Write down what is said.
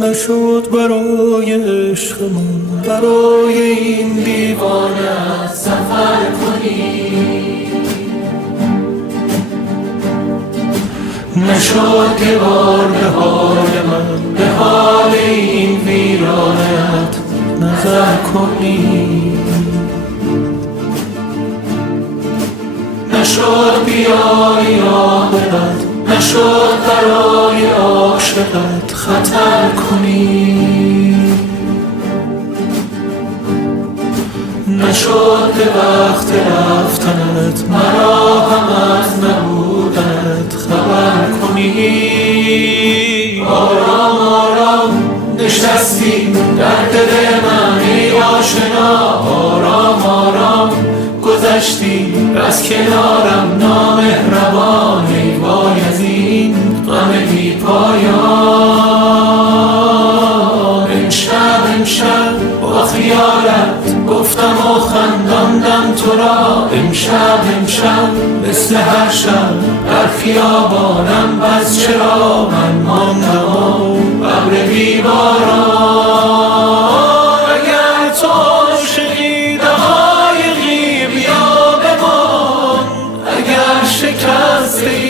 نشد برای عشقمون، برای این دیوانه سفر کنی. نشد که بار به حال من، به حال این ویرانت نظر کنی. نشد بیایی آخرت، نشد برای عاشقت خطر کنی. نشد به وقت رفتنت، مرا هم از نبودنت خبر کنی. آرام آرام نشستی در دل من ای آشنا، آرام آرام گذشتی از کنارم نامهربان، ای بایزین غم بی پایان. امشب با خیالت گفتم و خنداندم تو را، امشب مثل هر شب در خیابانم، بس چرا من ماندم و ابر بی باران. اگر تو عاشقی دقایقی بیا بمان، اگر شکسته